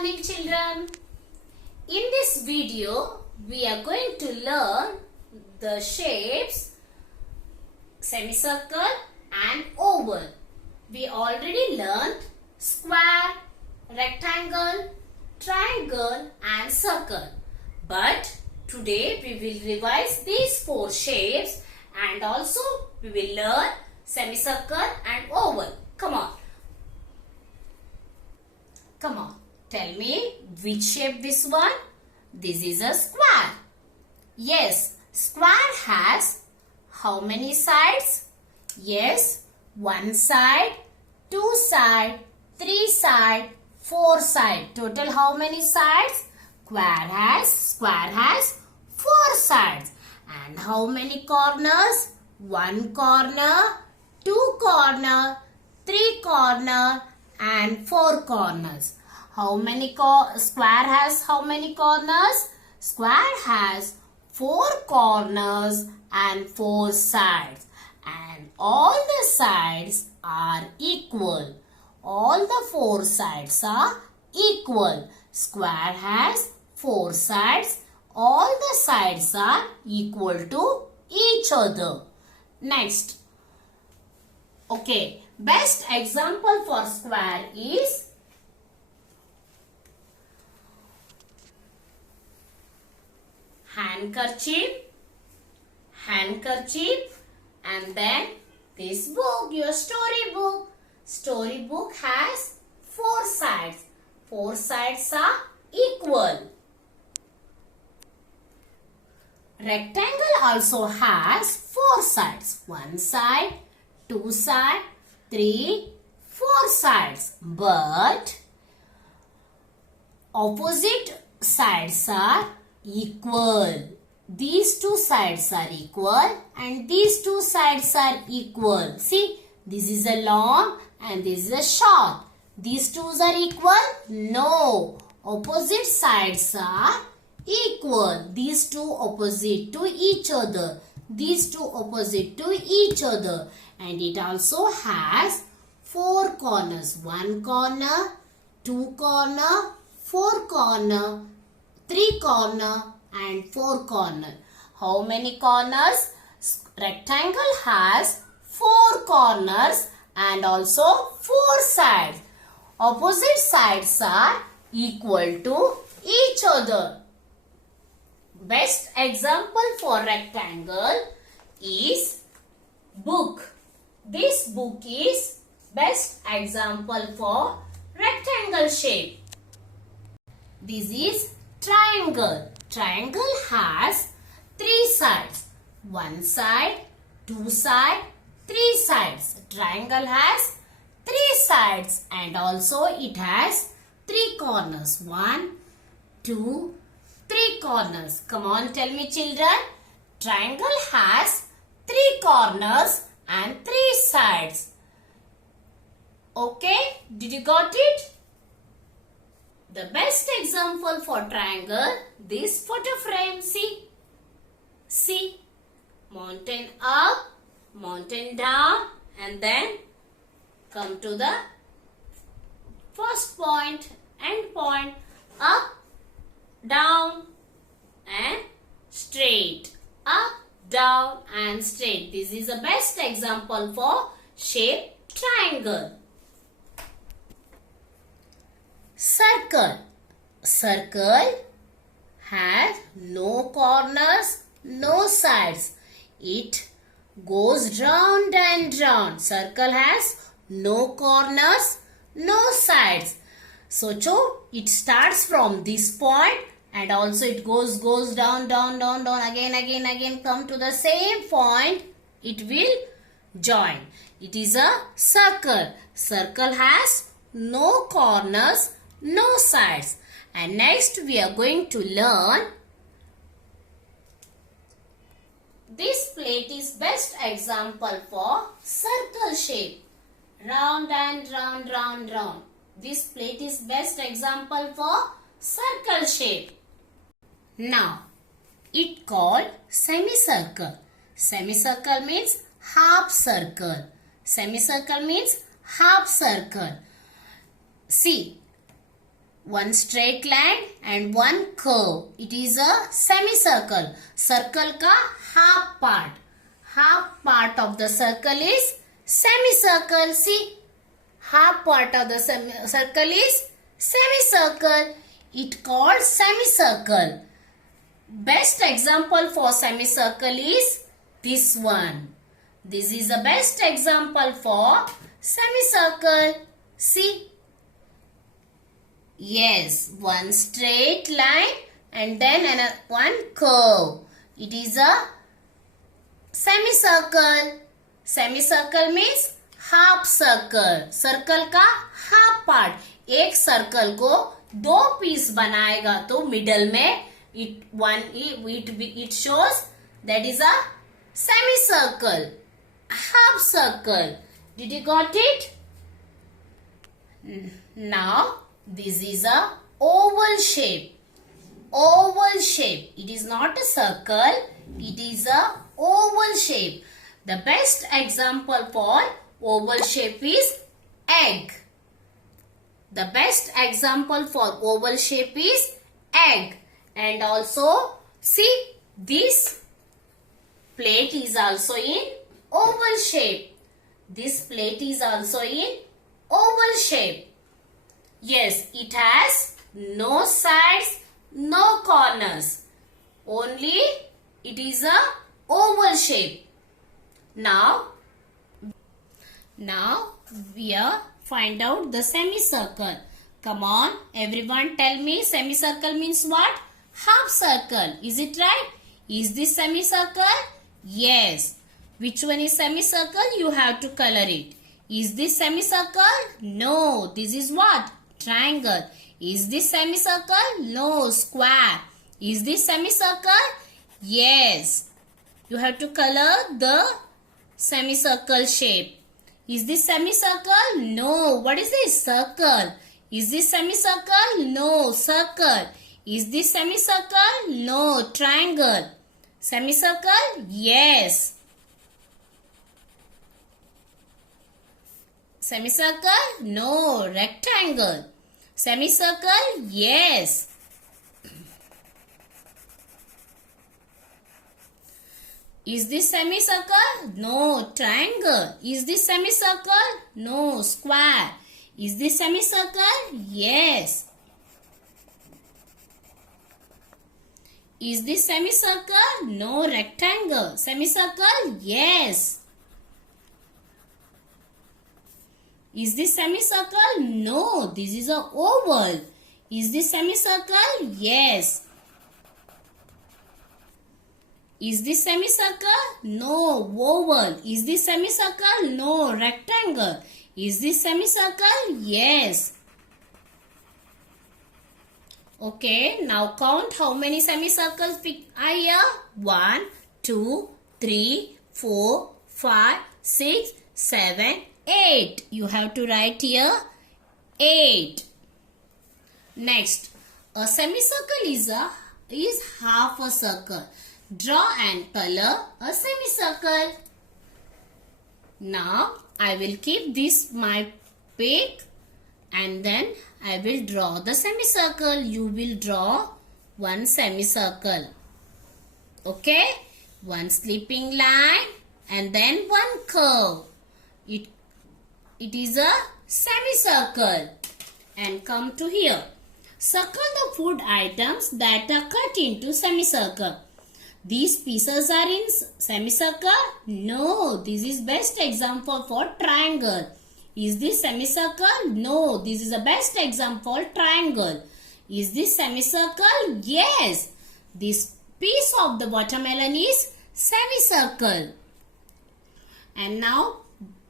morning, children. In this video, we are going to learn the shapes semicircle and oval. We already learned square, rectangle, triangle and circle. But today we will revise these four shapes and also we will learn semicircle and oval. Come on. Come on. Tell me which shape this one? This is a square. Yes, square has how many sides? Yes, one side, two side, three side, four side. Total how many sides? Square has four sides. And how many corners? One corner, two corner, three corner and four corners. How many square has how many corners? Square has four corners and four sides. And all the sides are equal. All the four sides are equal. Square has four sides. All the sides are equal to each other. Next. Okay. Best example for square is handkerchief, and then this book, your storybook. Storybook has four sides. Four sides are equal. Rectangle also has four sides. One side, two side, three, four sides. But opposite sides are equal. These two sides are equal and these two sides are equal. See, this is a long and this is a short. These two are equal? No. Opposite sides are equal. These two opposite to each other. These two opposite to each other. And it also has four corners. One corner, two corner, four corner, three corner and four corner. How many corners? Rectangle has four corners and also four sides. Opposite sides are equal to each other. Best example for rectangle is book. This book is best example for rectangle shape. This is triangle. Triangle has three sides. One side, two side, three sides. Triangle has three sides and also it has three corners. One, two, three corners. Come on, tell me children. Triangle has three corners and three sides. Okay, did you got it? The best example for triangle, this photo frame. See, mountain up, mountain down and then come to the first point, end point, up, down and straight. Up, down and straight. This is the best example for shape triangle. Circle. Circle has no corners, no sides. It goes round and round. Circle has no corners, no sides. So it starts from this point and also it goes down, again, come to the same point. It will join. It is a circle. Circle has no corners, no sides. And next we are going to learn this plate is best example for circle shape. Round and round. This plate is best example for circle shape. Now, it called semicircle. Semicircle means half circle. Semicircle means half circle. See, one straight line and one curve. It is a semicircle. Circle ka half part. Half part of the circle is semicircle. See, half part of the circle is semicircle. It called semicircle. Best example for semicircle is this one. This is the best example for semicircle. See. Yes, one straight line and then one curve. It is a semicircle. Semicircle means half circle. Circle का half part. एक circle को दो piece बनाएगा तो middle में it shows that is a semicircle. Half circle. Did you got it? Now this is a oval shape. Oval shape. It is not a circle. It is a oval shape. The best example for oval shape is egg. The best example for oval shape is egg. And also see, this plate is also in oval shape. This plate is also in oval shape. Yes, it has no sides, no corners. Only it is a oval shape. Now we are find out the semicircle. Come on, everyone tell me semicircle means what? Half circle. Is it right? Is this semicircle? Yes. Which one is semicircle? You have to color it. Is this semicircle? No. This is what? Triangle. Is this semicircle? No. Square. Is this semicircle? Yes. You have to color the semicircle shape. Is this semicircle? No. What is this? Circle. Is this semicircle? No. Circle. Is this semicircle? No. Triangle. Semicircle? Yes. Semicircle? No. Rectangle. Semicircle? Yes. Is this semicircle? No. Triangle. Is this semicircle? No. Square. Is this semicircle? Yes. Is this semicircle? No. Rectangle. Semicircle? Yes. Is this semicircle? No. This is a oval. Is this semicircle? Yes. Is this semicircle? No. Oval. Is this semicircle? No. Rectangle. Is this semicircle? Yes. Okay, now count how many semicircles are here. 1, 2, 3, 4, 5, 6, 7, 8. You have to write here 8. Next, a semicircle is half a circle. Draw and color a semicircle. Now, I will keep this my pick and then I will draw the semicircle. You will draw one semicircle. Okay? One sleeping line and then one curve. It is a semicircle. And come to here. Circle the food items that are cut into semicircle. These pieces are in semicircle? No, this is best example for triangle. Is this semicircle? No, this is the best example for triangle. Is this semicircle? Yes. This piece of the watermelon is semicircle. And now,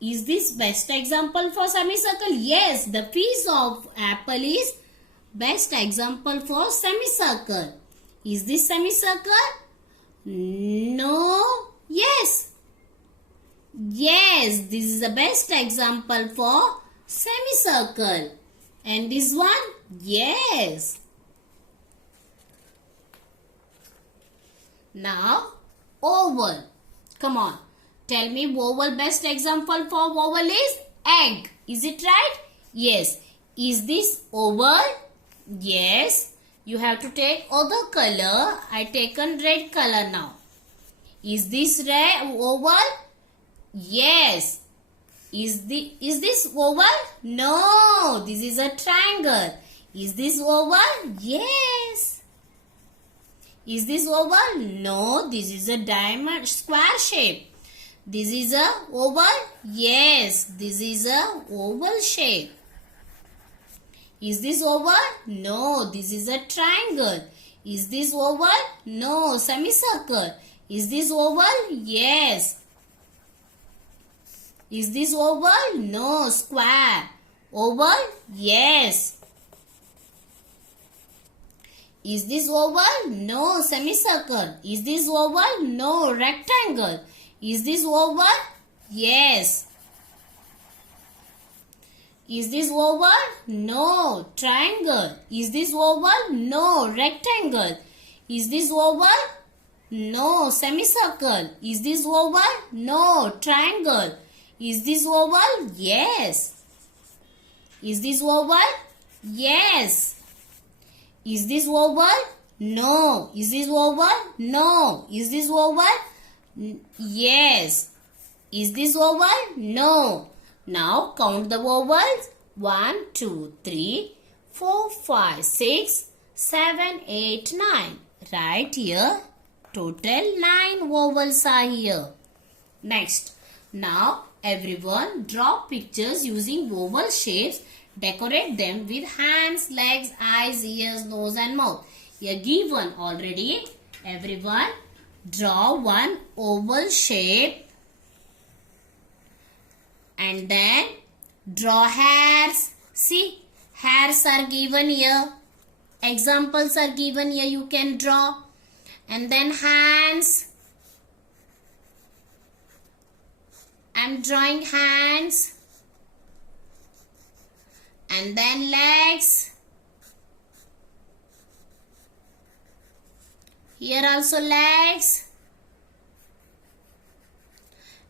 is this best example for semicircle? Yes, the piece of apple is best example for semicircle. Is this semicircle? No. Yes. Yes, this is the best example for semicircle. And this one? Yes. Now, oval. Come on. Tell me oval best example for oval is egg. Is it right? Yes. Is this oval? Yes, you have to take other color. I taken red color now. Is this red oval? Yes. Is this oval? No, this is a triangle. Is this oval? Yes. Is this oval? No, this is a diamond square shape. This is a oval? Yes, this is a oval shape. Is this oval? No, this is a triangle. Is this oval? No, semicircle. Is this oval? Yes. Is this oval? No, square. Oval? Yes. Is this oval? No, semicircle. Is this oval? No, rectangle. Is this oval? Yes. Is this oval? No, triangle. Is this oval? No, rectangle. Is this oval? No, semicircle. Is this oval? No, triangle. Is this oval? Yes. Is this oval? Yes. Is this oval? No. Is this oval? No. Is this oval? Yes. Is this oval? No. Now count the ovals. 1, 2, 3, 4, 5, 6, 7, 8, 9. Right here. Total 9 ovals are here. Next. Now everyone draw pictures using oval shapes. Decorate them with hands, legs, eyes, ears, nose and mouth. Here given already. Everyone draw one oval shape. And then draw hairs. See, hairs are given here. Examples are given here. You can draw. And then hands. I'm drawing hands. And then legs. Here also legs.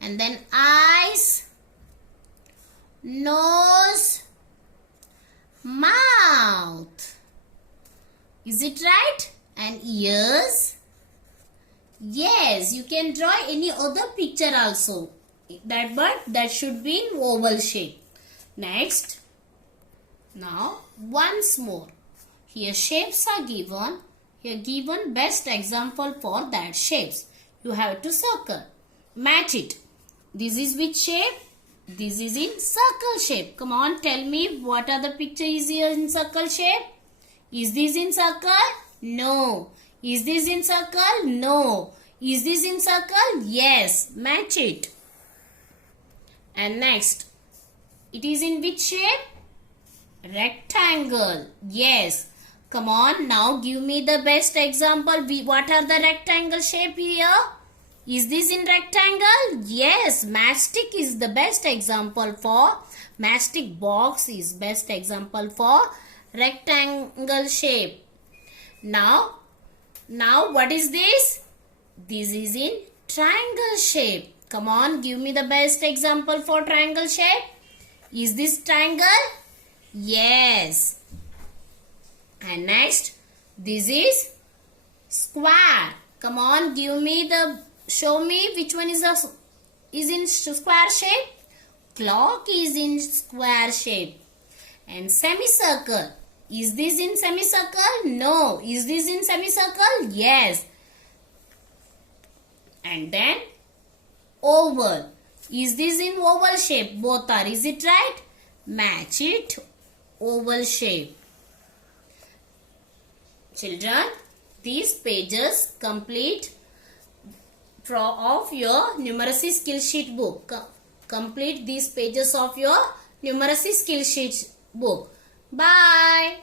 And then eyes. Nose. Mouth. Is it right? And ears. Yes, you can draw any other picture also. But that should be in oval shape. Next. Now once more. Here shapes are given. Here given best example for that shapes. You have to circle. Match it. This is which shape? This is in circle shape. Come on, tell me what are the picture is here in circle shape? Is this in circle? No. Is this in circle? No. Is this in circle? Yes. Match it. And next. It is in which shape? Rectangle. Yes. Come on, now give me the best example. What are the rectangle shape here? Is this in rectangle? Yes, matchstick is the best example for matchstick box is best example for rectangle shape. Now what is this? This is in triangle shape. Come on, give me the best example for triangle shape. Is this triangle? Yes. And next, this is square. Come on, show me which one is in square shape. Clock is in square shape. And semicircle. Is this in semicircle? No. Is this in semicircle? Yes. And then oval. Is this in oval shape? Both are. Is it right? Match it. Oval shape. Children, these pages complete of your numeracy skill sheet book. Complete these pages of your numeracy skill sheet book. Bye.